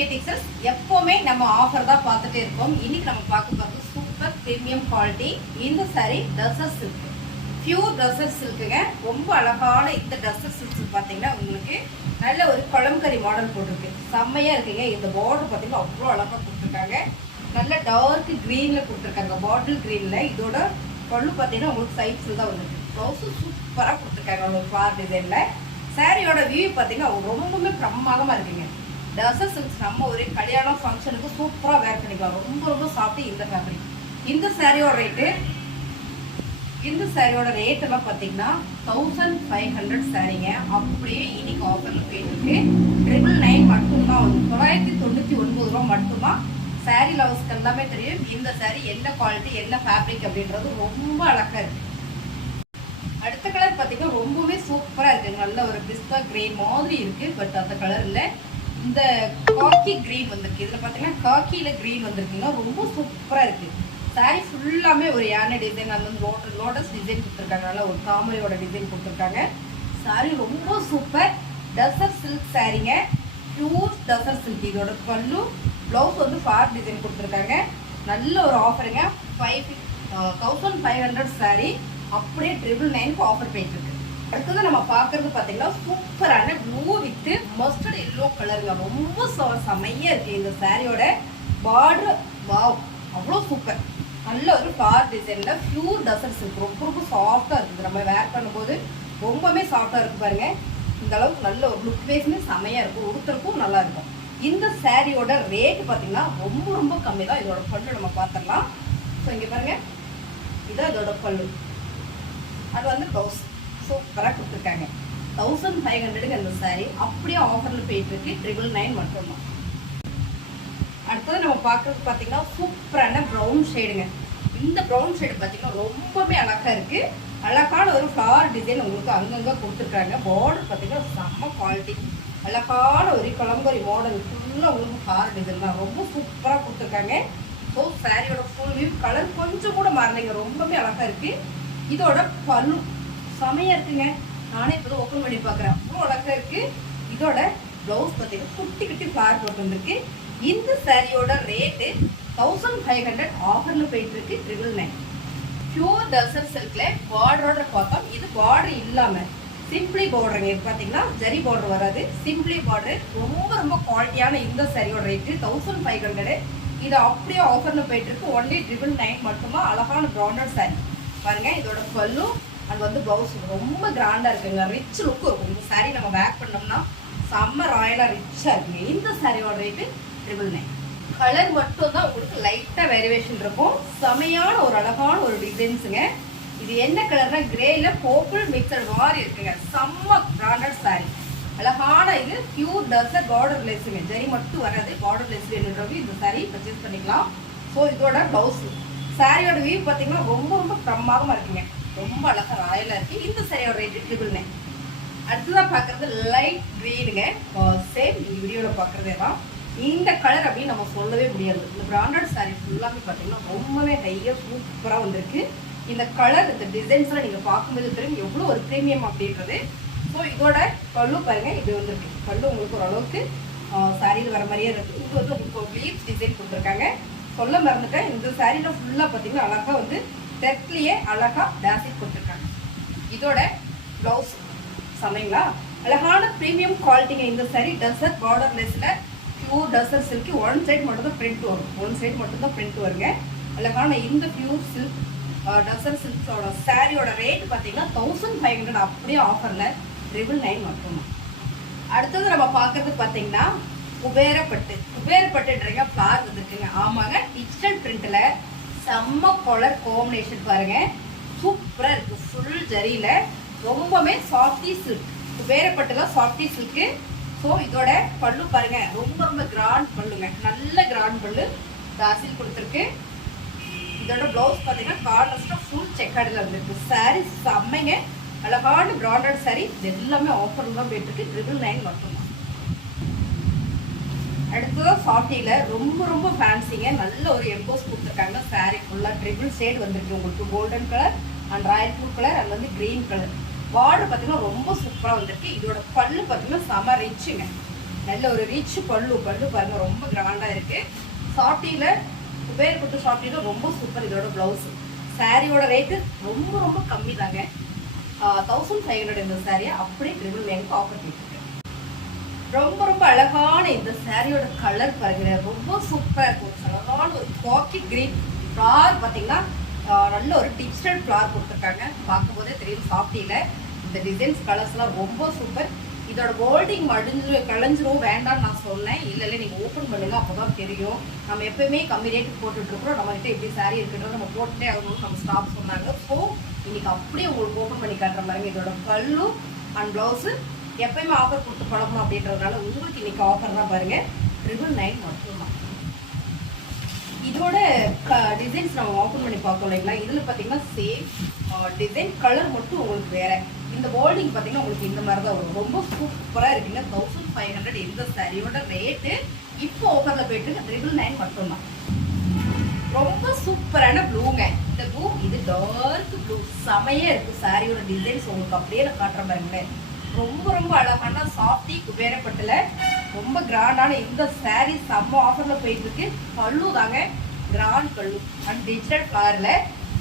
சங்கி textiles. எப்பவுமே நம்ம offer தான் பார்த்துட்டே இருக்கோம். இன்னைக்கு நம்ம பார்க்க போகிறது சூப்பர் பிரீமியம் குவாலிட்டி. இந்த சாரி டசர் சில்க், பியூர் டசர் சில்க்குங்க. ரொம்ப அழகான இந்த டசர் சில்க் பார்த்தீங்கன்னா உங்களுக்கு நல்ல ஒரு குழம்புக்கறி மாடல் போட்டிருக்கு. செம்மையா இருக்குங்க. இந்த பார்டர் பார்த்தீங்கன்னா அவ்வளோ அழகாக கொடுத்துருக்காங்க. நல்ல டார்க் கிரீன்ல கொடுத்துருக்காங்க, பாட்டில் கிரீன்ல. இதோட பல்லு பார்த்தீங்கன்னா உங்களுக்கு சைட்ஸில் தான் வந்துருக்கு. ப்ளவுஸும் சூப்பராக கொடுத்துருக்காங்க உங்களுக்கு ஃப்ளார் டிசைன்ல. சாரியோட வியூ பார்த்தீங்கன்னா ரொம்பவுமே பிரமாதமாக இருக்குங்க. டசர் சில்க்ஸ் நம்ம ஒரு கல்யாணம் ஃபங்க்ஷனுக்கு சூப்பராக வேர் பண்ணிக்கலாம். ரொம்ப ரொம்ப சாஃப்ட் இந்த ஃபேப்ரிக். இந்த சாரியோட ரேட் எல்லாம் பார்த்தீங்கன்னா 1500 சாரிங்க. அப்படியே இன்னைக்கு ஆஃபரில் போயிட்டு இருக்கு. 999 மட்டும்தான் வரும். 999 ரூபா மட்டும்தான். சாரி லவ்ஸ்க்கு எல்லாமே தெரியும் இந்த சாரி என்ன குவாலிட்டி என்ன ஃபேப்ரிக் அப்படின்றது. ரொம்ப அழகா இருக்கு. அடுத்த கலர் பார்த்தீங்கன்னா ரொம்பவே சூப்பராக இருக்கு. நல்ல ஒரு பிஸ்தா கிரே மாதிரி இருக்கு. பட் அந்த கலர் இல்லை, இந்த காக்கி கிரீன் வந்திருக்கு. இதில் பார்த்தீங்கன்னா காக்கியில் கிரீன் வந்திருக்குங்க. ரொம்ப சூப்பராக இருக்கு. சாரி ஃபுல்லாமே ஒரு யானை டிசைன், அந்த லோட்டஸ் டிசைன் கொடுத்துருக்காங்க. நல்லா ஒரு தாமரையோட டிசைன் கொடுத்துருக்காங்க. சாரி ரொம்ப சூப்பர். டசர் சில்க் சாரிங்க, பியூர் டசர் சில்க். இதோட பல்லு ப்ளவுஸ் வந்து ஃபார் டிசைன் கொடுத்துருக்காங்க. நல்ல ஒரு ஆஃபருங்க. 1500 சாரி அப்படியே 999 ஆஃபர் போயிட்டு இருக்கு. அடுத்தது நம்ம பார்க்கறது பார்த்தீங்கன்னா சூப்பரான ப்ளூ வித் மஸ்டர்ட் எல்லோ கலருங்க. ரொம்ப செம்மையா இருக்கு. இந்த சாரியோட பார்டர் வாவ் அவ்வளோ சூப்பர். நல்ல ஒரு ஃப்ளார் டிசைன்ல பியூர் டசர் சில்க். ரொம்ப ரொம்ப சாஃப்டா இருக்குது. நம்ம வேர் பண்ணும்போது ரொம்பவே சாஃப்டா இருக்கு பாருங்க. இந்த அளவுக்கு நல்ல ஒரு லுக் பேஸ்மே செம்மையா இருக்கும். ஒருத்தருக்கும் நல்லா இருக்கும். இந்த சாரியோட ரேட் பார்த்தீங்கன்னா ரொம்ப ரொம்ப கம்மி தான். இதோட பல்லு நம்ம பார்த்துடலாம். ஸோ இங்கே பாருங்க, இதான் இதோட பல்லு. அது வந்து ப்ளவுஸ் சூப்பராக கொடுத்துருக்காங்க. 1500க்கு அந்த சாரி அப்படியே ஆஃபரில் போயிட்டு இருக்கு. 999 மட்டும்தான். அடுத்தது நம்ம பார்க்கறது பார்த்தீங்கன்னா சூப்பரான ப்ரௌன் ஷேடுங்க. இந்த ப்ரௌன் ஷேடு பார்த்தீங்கன்னா ரொம்பவே அழகாக இருக்கு. அழகான ஒரு ஃப்ளார் டிசைன் உங்களுக்கு அங்கங்கே கொடுத்துருக்காங்க. பார்டர் பார்த்தீங்கன்னா செம்ம குவாலிட்டி. அழகான ஒரு குழம்புரி மாடல் ஃபுல்லாக உங்களுக்கு ஃப்ளார் டிசைன் தான். ரொம்ப சூப்பராக கொடுத்துருக்காங்க. ஸோ சாரியோட ஃபுல் வியூ கலர் கொஞ்சம் கூட மாறலைங்க. ரொம்பவே அழகாக இருக்கு. இதோட பல்லு செமையா இருக்குங்க. நானே இப்போ ஓப்பன் பண்ணி பார்க்குறேன். அவ்வளோ அழகாக இருக்கு. இதோட ப்ளவுஸ் பார்த்தீங்கன்னா குட்டி குட்டி ஃப்ளார் போட்டு வந்துருக்கு. இந்த சாரியோட ரேட்டு 1500 ஆஃபரில் போயிட்டு இருக்கு. 999. பியூர் டசர் சில்க்ல பார்டரோட பார்த்தோம். இது பார்டர் இல்லாமல் சிம்பிளி பார்டருங்க. இது பார்த்தீங்கன்னா ஜரி பார்டர் வராது, சிம்பிளி பார்டர். ரொம்ப ரொம்ப குவாலிட்டியான இந்த சாரியோட ரேட்டு 1500. இது அப்படியே ஆஃபரில் போயிட்டு இருக்கு. ஒன்லி 999 மட்டும்தான். அழகான பிராண்டட் சாரி பாருங்க. இதோட பல்லு அது வந்து ப்ளவுஸ் ரொம்ப கிராண்டாக இருக்குங்க. ரிச் லுக் இருக்கும். இந்த சாரி நம்ம வேர் பண்ணோம்னா செம்ம ராயலாக ரிச்சாக இருக்குங்க. இந்த சாரியோட ரேட்டு 999. கலர் மட்டும் தான் உங்களுக்கு லைட்டாக வேரியேஷன் இருக்கும். செமையான ஒரு அழகான ஒரு டிசைன்ஸுங்க. இது என்ன கலர்னா கிரேல பர்பிள் மிக்சட் மாதிரி இருக்குங்க. செம்ம பிராண்டட் சாரி. அழகான இது பியூர் டசர் பார்டர் லெஸ்ஸுங்க. ஜரி மட்டும் வராது, பார்டர் லெஸ் வேணுன்றவங்க இந்த சாரி பர்ச்சேஸ் பண்ணிக்கலாம். ஸோ இதோட ப்ளவுஸ் சாரியோட வியூ பார்த்தீங்கன்னா ரொம்ப ரொம்ப பிரமாதமாக இருக்குங்க. ரொம்ப அழகாக ராயலாக இருக்குது. இந்த சாரியோட ரேட்டு 999. அடுத்ததான் பார்க்குறது லைட் க்ரீனுங்க. சேம் இந்த வீடியோவில் பார்க்குறதே தான். இந்த கலர் அப்படின்னு நம்ம சொல்லவே முடியாது. இந்த பிராண்டட் சாரி ஃபுல்லாமே பார்த்தீங்கன்னா ரொம்பவே நிறைய சூப்பராக வந்திருக்கு. இந்த கலர் இந்த டிசைன்ஸ்லாம் நீங்கள் பார்க்கும்போது தெரியும் எவ்வளோ ஒரு ப்ரீமியம் அப்படின்றது. ஸோ இதோட பல்லு பாருங்கள் இப்படி வந்துருக்கு. பல்லு உங்களுக்கு ஓரளவுக்கு சாரியில் வர மாதிரியே இருக்குது. இது வந்து உங்களுக்கு ஒரு லீவ்ஸ் டிசைன் கொடுத்துருக்காங்க. சொல்ல மறந்துட்டேன். இந்த சாரியில் ஃபுல்லாக பார்த்தீங்கன்னா அழகாக வந்து தெற்குலேயே அழகாக டேசிட் கொடுத்துருக்காங்க. இதோட ப்ளவுஸ் சமைங்களா அழகான ப்ரீமியம் குவாலிட்டிங்க. இந்த சாரி டசர் பார்டர் லெஸ்ஸில் pure tussar silk. One side மட்டும் தான் பிரிண்ட் வரும். ஒன் சைட் மட்டும் தான் பிரிண்ட் வருங்க. அழகான இந்த பியூர் சில்க் டசர் சில்க்ஸோட சாரியோட ரேட் பார்த்தீங்கன்னா 1500 அப்படியே ஆஃபரில் 999 மட்டும்தான். அடுத்தது நம்ம பார்க்கறது பார்த்தீங்கன்னா குபேரப்பட்டுன்றீங்க ஃப்ளார் வந்துருக்குங்க. ஆமாங்க, டிஜிட்டல் பிரிண்ட்ல செம்ம கலர் காம்பினேஷன் பாருங்க. சூப்பராக இருக்கு. ஃபுல் ஜரியில ரொம்பவே சாஃப்டி சில்க். குபேரப்பட்டுல சாஃப்டி சில்க்கு. ஸோ இதோட பல்லு பாருங்க ரொம்ப ரொம்ப கிராண்ட் பல்லுங்க. நல்ல கிராண்ட் பல்லு தாசில் கொடுத்துருக்கு. இதோட ப்ளவுஸ் பார்த்தீங்கன்னா கார்னர்ஸ்ல ஃபுல் செக்கார்டில் வந்துருக்கு. சாரி செம்மைங்க. அழகான பிராண்டட் சாரி. இது எல்லாமே ஆஃபர் தான் போயிட்டு இருக்கு. 999 மட்டும்தான். அடுத்ததான் சாஃப்டியில் ரொம்ப ரொம்ப ஃபேன்சிங்க. நல்ல ஒரு எம்போஸ் கொடுத்துருக்காங்க. சாரி ஃபுல்லாக ட்ரிபிள் ஷேட் வந்துருக்கு. உங்களுக்கு golden colour and Royal blue colour and வந்து க்ரீன் கலர். பார்டர் பார்த்தீங்கன்னா ரொம்ப சூப்பராக வந்திருக்கு. இதோட பல்லு பார்த்தீங்கன்னா செம ரிச்சுங்க. நல்ல ஒரு ரிச் பல்லு பாருங்க ரொம்ப கிராண்டா இருக்கு. சாட்டியில குபேர் பட்டு சாட்டியில ரொம்ப சூப்பர் இதோட பிளவுஸ். சாரியோட ரேட்டு ரொம்ப ரொம்ப கம்மி தாங்க. 1500 இந்த சாரியை அப்படியே 999 ஆஃபர் பண்ணிட்டு ரொம்ப ரொம்ப அழகான இந்த சாரியோட கலர் பாருங்க ரொம்ப சூப்பரா இருக்கும். அழகான ஒரு காக்கி கிரீன் ஃப்ளார் பார்த்தீங்கன்னா நல்ல ஒரு டிஜிட்டல் ஃப்ளார் கொடுத்துருக்காங்க. பார்க்கும்போதே தெரியும் சாஃப்டியில் இந்த டிசைன்ஸ் கலர்ஸ்லாம் ரொம்ப சூப்பர். இதோட கோல்டிங் கலைஞ்சிரும் வேண்டாம்னு நான் சொன்னேன். இல்லை நீங்கள் ஓப்பன் பண்ணுங்க, அப்போ தான் தெரியும். நம்ம எப்பயுமே கம்மி ரேட்டுக்கு போட்டுட்ருக்குறோம். நம்மகிட்ட எப்படி சாரீ இருக்குன்றோம் நம்ம போட்டுட்டே ஆகணும்னு நம்ம ஸ்டாப் சொன்னாங்க. ஸோ இன்னைக்கு அப்படியே உங்களுக்கு ஓப்பன் பண்ணி காட்டுற மாதிரி இதோட பல்லு அண்ட் ப்ளவுஸு எப்பயுமே ஆஃபர் கொடுத்து பழகணும் அப்படின்றதுனால உங்களுக்கு இன்னைக்கு ஆஃபர் தான் பாருங்க. 999 மட்டும்தான். இதோட டிசைன்ஸ் நம்ம ஓப்பன் பண்ணி பார்க்கணும் இல்லைங்களா. இதில் பார்த்தீங்கன்னா சேம் டிசைன் கலர் மட்டும் உங்களுக்கு வேற. இந்த போல்டிங் பார்த்தீங்கன்னா உங்களுக்கு இந்த மாதிரி தான் வரும். ரொம்ப சூப்பராக இருக்குங்க. 1500 இந்த சாரியோட ரேட்டு இப்போ ஆஃபரில் போயிட்டு 999 மட்டும்தான். ரொம்ப சூப்பரான ப்ளூங்க. இந்த ப்ளூ இது டார்க் ப்ளூ செமையாக இருக்குது. சாரியோட டிசைன்ஸ் உங்களுக்கு அப்படியே நான் காட்டுற பாருங்களேன். ரொம்ப ரொம்ப அழகான சாஃப்டி குபேரப்பட்டில் ரொம்ப கிராண்டான இந்த சாரீ செம்ம ஆஃபரில் போயிட்டு இருக்கு. பல்லு தாங்க கிராண்ட் பல்லு அண்ட் டிஜிட்டல் ஃப்ளாரில்.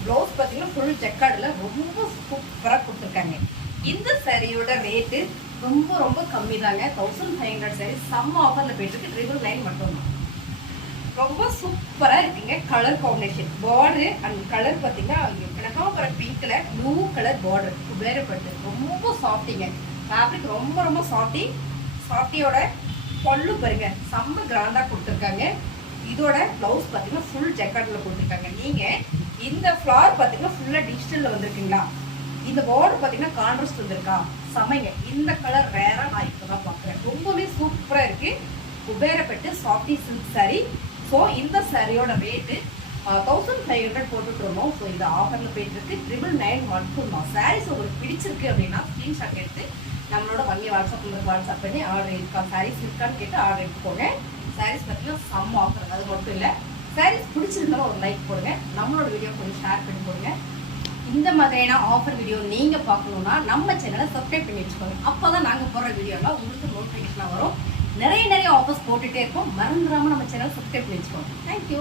ப்ளவுஸ் பார்த்தீங்கன்னா ஃபுல் ஜக்கார்டில் ரொம்ப சூப்பராக கொடுத்துருக்காங்க. இந்த சாரியோட ரேட்டு ரொம்ப ரொம்ப கம்மி தாங்க. 1500 சாரீ செம்ம ஆஃபரில் போயிட்டு இருக்கு. 999 மட்டும்தான். ரொம்ப சூப்பராக இருக்குங்க. Colour combination border and colour பார்த்தீங்கன்னா கனகாம்பரம் பிங்க்ல ப்ளூ கலர் பார்டர் குபேரப்பட்டு ரொம்ப சாஃப்டிங்க. ஃபேப்ரிக் ரொம்ப ரொம்ப சாஃப்டியோட பல்லு பாருங்க செம்ம கிராண்டாக கொடுத்துருக்காங்க. இதோட ப்ளவுஸ் பார்த்தீங்கன்னா ஃபுல் ஜக்கார்டில் கொடுத்துருக்காங்க. நீங்கள் இந்த ஃப்ளார் பார்த்தீங்கன்னா ஃபுல்லாக டிஜிட்டலில் வந்திருக்குங்களா. இந்த பார்டர் பார்த்தீங்கன்னா கான்ட்ராஸ்ட் வந்திருக்கா செமைங்க. இந்த கலர் ரேராக நான் இப்போ தான் பார்க்குறேன். ரொம்பவே சூப்பராக இருக்குது. குபேரப்பட்டு சாஃப்டி சில்க் சாரீ. ஸோ இந்த சாரியோட ரேட்டு 1500 போட்டுட்டு இருந்தோம். ஸோ இந்த ஆஃபரில் போயிட்டு இருக்கு. 999 மட்டும்தான். சாரீஸ் உங்களுக்கு பிடிச்சிருக்கு அப்படின்னா ஸ்க்ரீன்ஷாட் எடுத்து நம்மளோட வங்கி வாட்ஸ்அப் பண்ணி ஆர்டர் இருக்கா சாரீஸ் இருக்கான்னு கேட்டு ஆர்டர் எடுத்துக்கோங்க. சாரீஸ் பார்த்தீங்கன்னா செம்ம ஆஃபர். அது மட்டும் இல்லை, சாரீஸ் பிடிச்சிருந்தாலும் ஒரு லைக் போடுங்க. நம்மளோட வீடியோ கொஞ்சம் ஷேர் பண்ணி போடுங்க. இந்த மாதிரியான ஆஃபர் வீடியோ நீங்கள் பார்க்கணுன்னா நம்ம சேனலை சப்ஸ்கிரைப் பண்ணி வச்சுக்கோங்க. அப்போ தான் நாங்கள் போடுற வீடியோலாம் உங்களுக்கு நோட்டிஃபிகேஷனாக வரும். நிறைய ஆஃபர்ஸ் போட்டுகிட்டே இருக்கோம். மறந்துடாமல் நம்ம சேனல் சப்ஸ்கிரைப் பண்ணி வச்சுக்கோங்க. தேங்க்யூ.